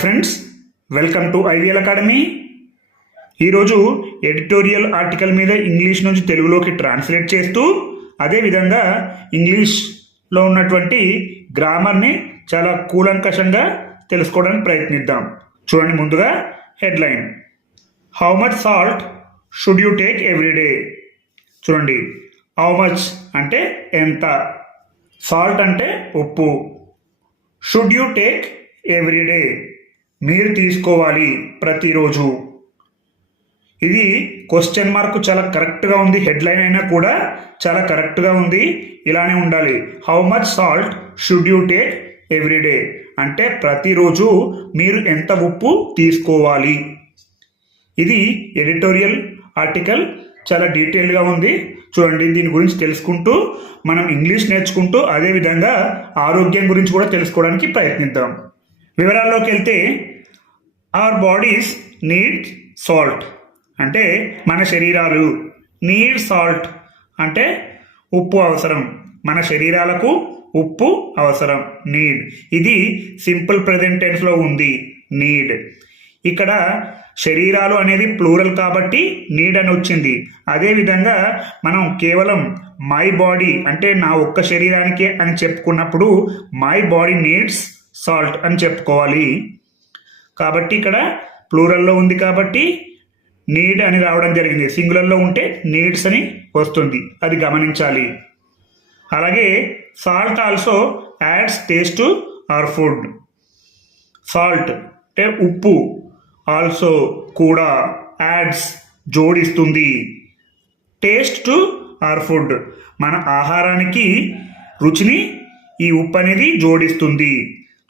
Friends, welcome to ideal academy. ఈరోజు editorial article మీద English నుంచి తెలుగులోకి ట్రాన్స్లేట్ చేస్తూ అదేవిధంగా ఇంగ్లీష్లో ఉన్నటువంటి గ్రామర్ని చాలా కూలంకషంగా తెలుసుకోవడానికి ప్రయత్నిద్దాం. చూడండి, ముందుగా headline, how much salt should you take everyday. చూడండి, హౌ మచ్ అంటే ఎంత, సాల్ట్ అంటే ఉప్పు, షుడ్ యూ టేక్ ఎవ్రీడే మీరు తీసుకోవాలి ప్రతిరోజు. ఇది క్వశ్చన్ మార్క్ చాలా కరెక్ట్గా ఉంది. హెడ్లైన్ అయినా కూడా చాలా కరెక్ట్గా ఉంది, ఇలానే ఉండాలి. How much salt should you take everyday అంటే ప్రతిరోజు మీరు ఎంత ఉప్పు తీసుకోవాలి. ఇది ఎడిటోరియల్ ఆర్టికల్, చాలా డీటెయిల్గా ఉంది. చూడండి, దీని గురించి తెలుసుకుంటూ మనం ఇంగ్లీష్ నేర్చుకుంటూ అదేవిధంగా ఆరోగ్యం గురించి కూడా తెలుసుకోవడానికి ప్రయత్నిద్దాం. వివరాల్లోకి వెళ్తే, అవర్ బాడీస్ నీడ్ సాల్ట్ అంటే మన శరీరాలు, నీడ్ సాల్ట్ అంటే ఉప్పు అవసరం, మన శరీరాలకు ఉప్పు అవసరం, నీడ్. ఇది సింపుల్ ప్రెజెంట్ టెన్స్లో ఉంది, నీడ్. ఇక్కడ శరీరాలు అనేది ప్లూరల్ కాబట్టి నీడ్ అని వచ్చింది. అదేవిధంగా మనం కేవలం మై బాడీ అంటే నా ఒక్క శరీరానికే అని చెప్పుకున్నప్పుడు మై బాడీ నీడ్స్ సాల్ట్ అని చెప్పుకోవాలి. కాబట్టి ఇక్కడ ప్లూరల్లో ఉంది కాబట్టి నీడ్ అని రావడం జరిగింది. సింగులర్లో ఉంటే నీడ్స్ అని వస్తుంది, అది గమనించాలి. అలాగే salt also ads taste to our food. Salt అంటే ఉప్పు, ఆల్సో కూడా, యాడ్స్ జోడిస్తుంది, టేస్ట్ టు అవర్ ఫుడ్ మన ఆహారానికి రుచిని ఈ ఉప్పు అనేది జోడిస్తుంది.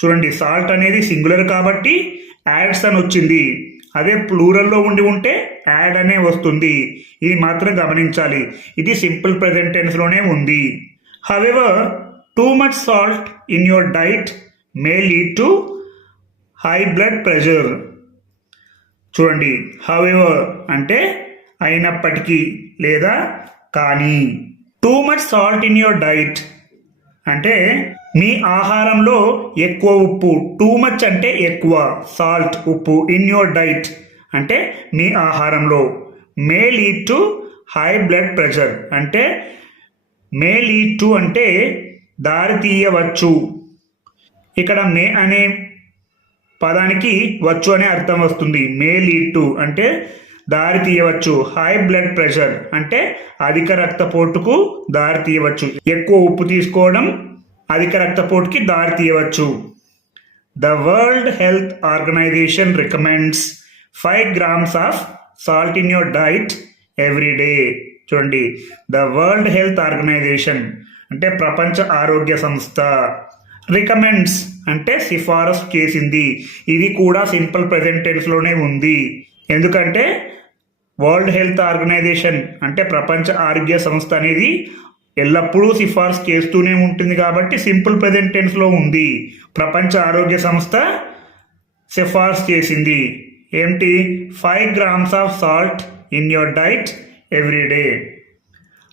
చూడండి, సాల్ట్ అనేది సింగులర్ కాబట్టి యాడ్స్ అని వచ్చింది. అదే ప్లూరల్లో ఉంటే యాడ్ అనే వస్తుంది. ఇది మాత్రం గమనించాలి. ఇది సింపుల్ ప్రెజెంట్ టెన్స్లోనే ఉంది. However too much salt in your diet may lead to high blood pressure. చూడండి, హవెవర్ అంటే అయినప్పటికీ లేదా కానీ. Too much salt in your diet అంటే మీ ఆహారంలో ఎక్కువ ఉప్పు. టూ మచ్ అంటే ఎక్కువ, సాల్ట్ ఉప్పు, ఇన్ యువర్ డైట్ అంటే మీ ఆహారంలో. May lead to high blood pressure అంటే మే లీడ్ టు అంటే దారి తీయవచ్చు. ఇక్కడ మే అనే పదానికి వచ్చు అనే అర్థం వస్తుంది. మే లీడ్ టు అంటే దారి తీయవచ్చు. హై బ్లడ్ ప్రెషర్ అంటే అధిక రక్తపోటుకు దారి తీయవచ్చు. ఎక్కువ ఉప్పు తీసుకోవడం అధిక రక్తపోటుకి దారి తీయవచ్చు. The World Health Organization recommends 5 grams of salt in your diet every day. చూడండి, ద వరల్డ్ హెల్త్ ఆర్గనైజేషన్ అంటే ప్రపంచ ఆరోగ్య సంస్థ, రికమెండ్స్ అంటే సిఫారసు చేసింది. ఇది కూడా సింపుల్ ప్రెజెంట్ టెన్స్లోనే ఉంది. ఎందుకంటే వరల్డ్ హెల్త్ ఆర్గనైజేషన్ అంటే ప్రపంచ ఆరోగ్య సంస్థ అనేది ఎల్లప్పుడూ సిఫార్సు చేస్తూనే ఉంటుంది కాబట్టి సింపుల్ ప్రెజెంట్ టెన్స్లో ఉంది. ప్రపంచ ఆరోగ్య సంస్థ సిఫార్సు చేసింది ఏంటి? 5 grams of salt in your diet every day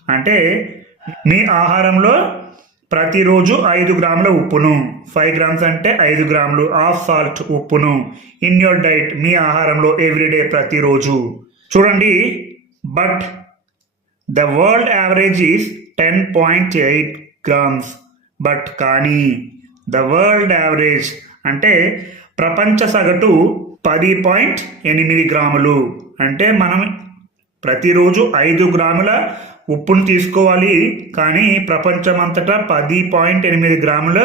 అంటే మీ ఆహారంలో ప్రతిరోజు 5 గ్రాముల ఉప్పును, 5 grams అంటే 5 గ్రాములు ఆఫ్ సాల్ట్ ఉప్పును, ఇన్ యువర్ డైట్ మీ ఆహారంలో ఎవ్రీడే ప్రతిరోజు. చూడండి, but the world average is 10.8 grams. But కానీ, ద వరల్డ్ యావరేజ్ అంటే ప్రపంచ సగటు 10.8 గ్రాములు. అంటే మనం ప్రతిరోజు 5 గ్రాముల ఉప్పును తీసుకోవాలి, కానీ ప్రపంచమంతటా 10.8 గ్రాముల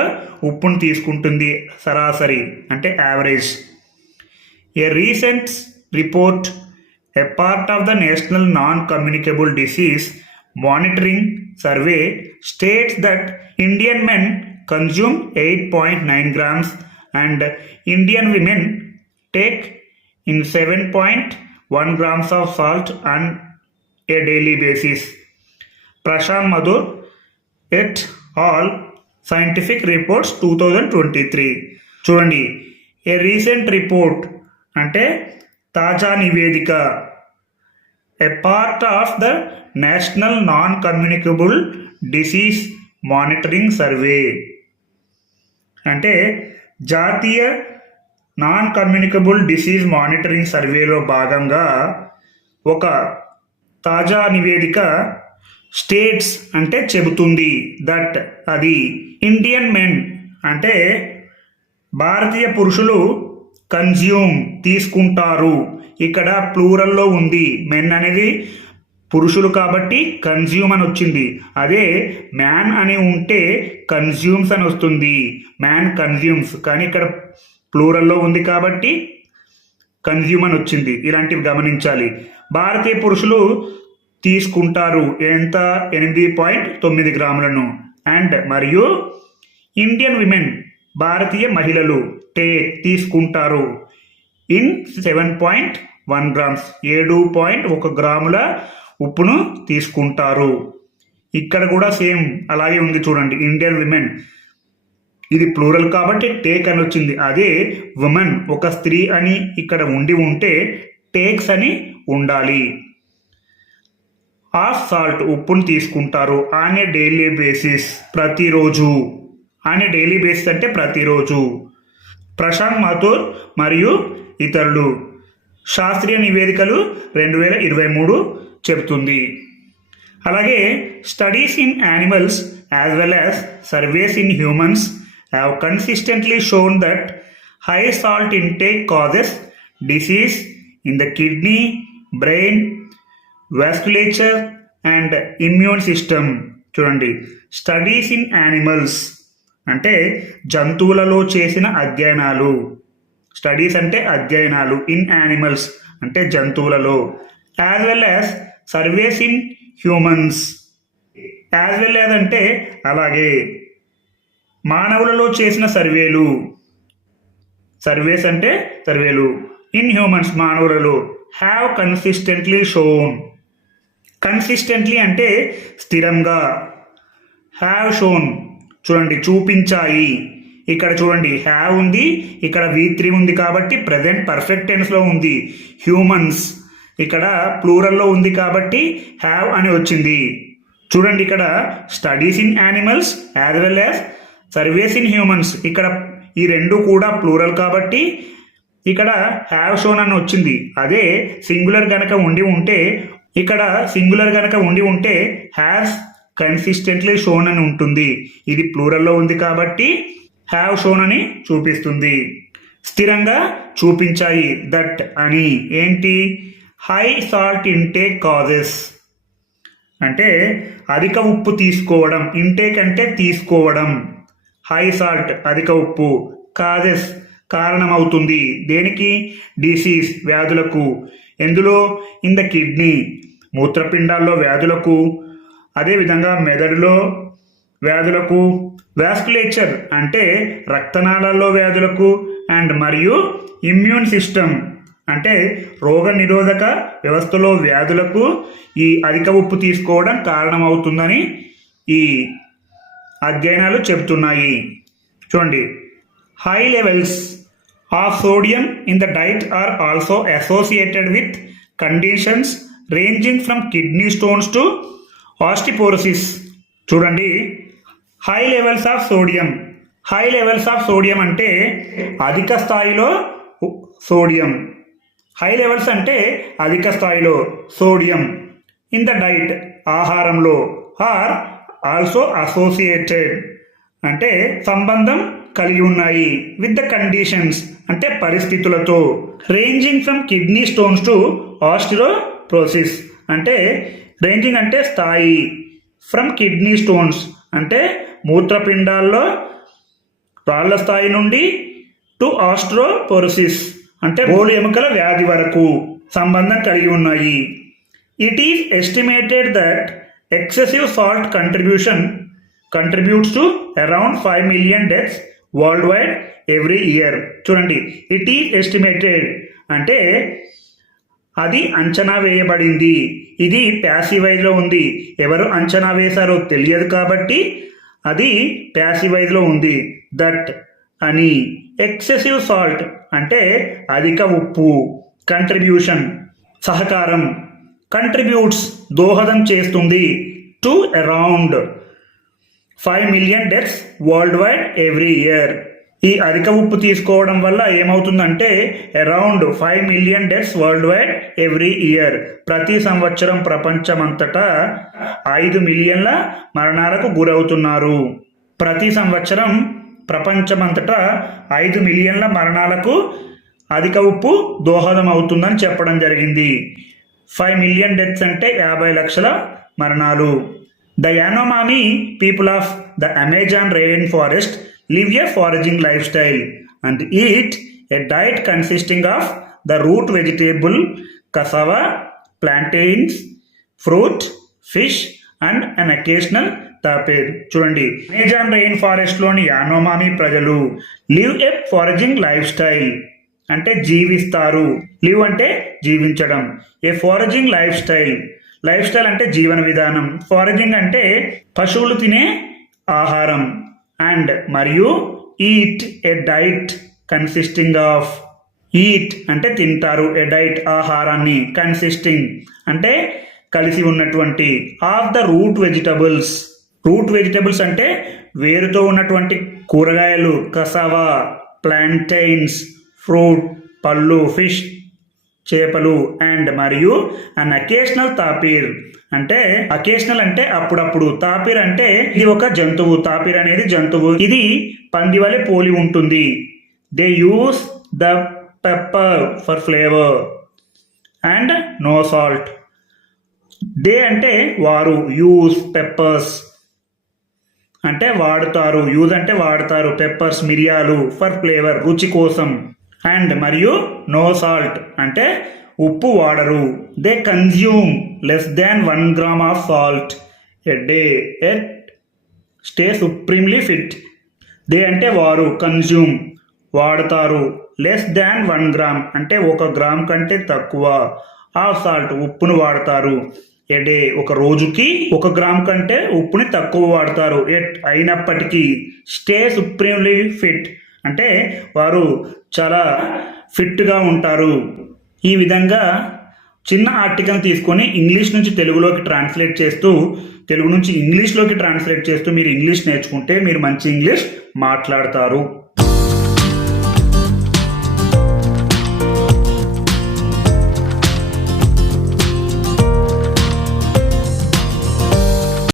ఉప్పును తీసుకుంటుంది సరాసరి, అంటే average. A recent report, a part of the national non communicable disease monitoring survey states that Indian men consume 8.9 grams and Indian women take in 7.1 grams of salt on a daily basis. Prashant Madhur et al scientific reports 2023. చూడండి, a recent report అంటే తాజా నివేదిక, a part of the national non communicable disease monitoring survey అంటే జాతీయ non communicable disease monitoring సర్వేలో భాగంగా ఒక తాజా నివేదిక స్టేట్స్ అంటే చెబుతుంది దట్ అది ఇండియన్ మెన్ అంటే భారతీయ పురుషులు కన్జ్యూమ్ తీసుకుంటారు. ఇక్కడ ప్లూరల్లో ఉంది. మెన్ అనేది పురుషులు కాబట్టి కన్జ్యూమ్ అని వచ్చింది. అదే మ్యాన్ అని ఉంటే కన్జ్యూమ్స్ అని వస్తుంది. మ్యాన్ కన్జ్యూమ్స్, కానీ ఇక్కడ ప్లూరల్లో ఉంది కాబట్టి కన్జ్యూమ్ అని వచ్చింది. ఇలాంటివి గమనించాలి. భారతీయ పురుషులు తీసుకుంటారు ఎంత? 8.9 గ్రాములను. అండ్ మరియు ఇండియన్ విమెన్ భారతీయ మహిళలు తీసుకుంటారు ఇన్ 7.1 గ్రామ్స్ 7.1 గ్రాముల ఉప్పును తీసుకుంటారు. ఇక్కడ కూడా సేమ్ అలాగే ఉంది చూడండి. ఇండియన్ విమెన్ ఇది ప్లూరల్ కాబట్టి టేక్ అని వచ్చింది. అదే ఉమెన్ ఒక స్త్రీ అని ఇక్కడ ఉంటే టేక్స్ అని ఉండాలి. ఆఫ్ సాల్ట్ ఉప్పును తీసుకుంటారు ఆన్ ఏ డైలీ బేసిస్ ప్రతిరోజు. ఆన్ ఏ డైలీ బేసిస్ అంటే ప్రతిరోజు. ప్రశాంత్ మాథూర్ మరియు ఇతరులు శాస్త్రీయ నివేదికలు 2023 చెబుతుంది. అలాగే studies in animals as well as surveys in humans have consistently shown that high salt intake causes disease in the kidney, brain, vasculature and immune system. చూడండి, స్టడీస్ ఇన్ యానిమల్స్ అంటే జంతువులలో చేసిన అధ్యయనాలు. స్టడీస్ అంటే అధ్యయనాలు, ఇన్ యానిమల్స్ అంటే జంతువులలో, as well as surveys in humans. As well as అంటే అలాగే మానవులలో చేసిన సర్వేలు. సర్వేస్ అంటే సర్వేలు. ఇన్ హ్యూమన్స్ మానవులలో. Have consistently shown. కన్సిస్టెంట్లీ అంటే స్థిరంగా. హ్యావ్ షోన్ చూడండి చూపించాయి. ఇక్కడ చూడండి హ్యావ్ ఉంది, ఇక్కడ V3 ఉంది కాబట్టి ప్రజెంట్ పర్ఫెక్ట్ టెన్స్లో ఉంది. హ్యూమన్స్ ఇక్కడ ప్లూరల్లో ఉంది కాబట్టి హ్యావ్ అని వచ్చింది. చూడండి ఇక్కడ studies in animals as well as surveys in humans, ఇక్కడ ఈ రెండు కూడా ప్లూరల్ కాబట్టి ఇక్కడ హ్యావ్ షోన్ అని వచ్చింది. అదే సింగులర్ గనక ఉంటే ఇక్కడ సింగులర్ గనక ఉంటే హ్యాస్ కన్సిస్టెంట్లీ షోన్ అని ఉంటుంది. ఇది ప్లూరల్లో ఉంది కాబట్టి హ్యావ్ షోన్ అని చూపిస్తుంది. స్థిరంగా చూపించాయి దట్ అని. ఏంటి? హై సాల్ట్ ఇంటేక్ కాజెస్ అంటే అధిక ఉప్పు తీసుకోవడం. ఇంటేక్ అంటే తీసుకోవడం. హై సాల్ట్ అధిక ఉప్పు. కాజెస్ కారణమవుతుంది. దేనికి? డిసీజ్ వ్యాధులకు. ఎందులో? ఇన్ ద కిడ్నీ మూత్రపిండాల్లో వ్యాధులకు, అదేవిధంగా మెదడులో వ్యాధులకు, వాస్కులేచర్ అంటే రక్తనాళాల్లో వ్యాధులకు, అండ్ మరియు ఇమ్యూన్ సిస్టమ్ అంటే రోగ నిరోధక వ్యవస్థలో వ్యాధులకు ఈ అధిక ఉప్పు తీసుకోవడం కారణమవుతుందని ఈ అధ్యయనాలు చెబుతున్నాయి. చూడండి, high levels of sodium in the diet are also associated with conditions ranging from kidney stones to osteoporosis. చూడండి, high levels of sodium. High levels of sodium అంటే అధిక స్థాయిలో సోడియం. హై లెవెల్స్ అంటే అధిక స్థాయిలో సోడియం ఇన్ ద డైట్ ఆహారంలో, are also associated అంటే సంబంధం కలిగి ఉన్నాయి, విత్ ద కండిషన్స్ అంటే పరిస్థితులతో, ranging from kidney stones to osteoporosis అంటే రేంజింగ్ అంటే స్థాయి, ఫ్రమ్ కిడ్నీ స్టోన్స్ అంటే మూత్రపిండాల్లో రాళ్ల స్థాయి నుండి టు ఆస్టియోపోరోసిస్ అంటే బోలు ఎముకల వ్యాధి వరకు సంబంధం కలిగి ఉన్నాయి. It is estimated that excessive salt contributes to around 5 million deaths world wide every year. చూడండి, ఇట్ ఈస్ ఎస్టిమేటెడ్ అంటే అది అంచనా వేయబడింది. ఇది ప్యాసివైజ్లో ఉంది. ఎవరు అంచనా వేశారో తెలియదు కాబట్టి అది ప్యాసివైజ్లో ఉంది. దట్ అని. ఎక్సెసివ్ సాల్ట్ అంటే అధిక ఉప్పు. కంట్రిబ్యూషన్ సహకారం. కంట్రిబ్యూట్స్ దోహదం చేస్తుంది. To around 5 million deaths world wide every year. ఈ అధిక ఉప్పు తీసుకోవడం వల్ల ఏమవుతుందంటే around 5 million deaths world wide every year. ప్రతి సంవత్సరం ప్రపంచమంతటా 5 మిలియన్ల మరణాలకు గురవుతున్నారు. ప్రతి సంవత్సరం ప్రపంచమంతటా 5 మిలియన్ల మరణాలకు అధిక ఉప్పు దోహదం అవుతుందని చెప్పడం జరిగింది. 5 మిలియన్ డెత్స్ అంటే 50 లక్షల మరణాలు. The Yanomami people of the Amazon rain forest live a foraging lifestyle and eat a diet consisting of the root vegetable cassava, plantains, fruit, fish and an occasional tapir. చూడండి, Amazon rain forest లోని యానోమామి ప్రజలు live ఏ ఫారెజింగ్ life style అంటే జీవిస్తారు. Live అంటే జీవించడం. ఏ ఫారెజింగ్ life style అంటే జీవన విధానం. ఫారెజింగ్ అంటే పశువులు తినే ఆహారం. అండ్ మరియు eat a diet consisting of, eat అంటే తింటారు, ఏ డైట్ ఆహారాన్ని, కన్సిస్టింగ్ అంటే కలిసి ఉన్నటువంటి, ఆఫ్ ద రూట్ వెజిటబుల్స్ అంటే వేరుతో ఉన్నటువంటి కూరగాయలు, కసావా, ప్లాంటైన్స్, ఫ్రూట్ పళ్ళు, ఫిష్ చేపలు, అండ్ మరియు అన్ అకేషనల్ తాపీర్ అంటే అకేషనల్ అంటే అప్పుడప్పుడు, తాపీర్ అంటే ఇది ఒక జంతువు. తాపీర్ అనేది జంతువు, ఇది పంది వలె పోలి ఉంటుంది. They use the pepper for flavour and no salt. They అంటే వారు, యూస్ పెప్పర్స్ అంటే వాడుతారు, యూజ్ అంటే వాడతారు, పెప్పర్స్ మిరియాలు, ఫర్ ఫ్లేవర్ రుచి కోసం, అండ్ మరియు నో సాల్ట్ అంటే ఉప్పు వాడరు. They consume less than 1 gram of salt a day at stay supremely fit. They అంటే వారు, కన్జ్యూమ్ వాడతారు, లెస్ దాన్ 1 గ్రామ్ అంటే 1 గ్రామ్ కంటే తక్కువ, ఆఫ్ సాల్ట్ ఉప్పును వాడతారు, ఎ డే ఒక రోజుకి 1 గ్రామ్ కంటే ఉప్పుని తక్కువ వాడతారు, ఎట్ అయినప్పటికీ, స్టే సుప్రీంలీ ఫిట్ అంటే వారు చాలా ఫిట్గా ఉంటారు. ఈ విధంగా చిన్న ఆర్టికల్ తీసుకొని ఇంగ్లీష్ నుంచి తెలుగులోకి ట్రాన్స్లేట్ చేస్తూ, తెలుగు నుంచి ఇంగ్లీష్లోకి ట్రాన్స్లేట్ చేస్తూ మీరు ఇంగ్లీష్ నేర్చుకుంటే మీరు మంచి ఇంగ్లీష్ మాట్లాడతారు.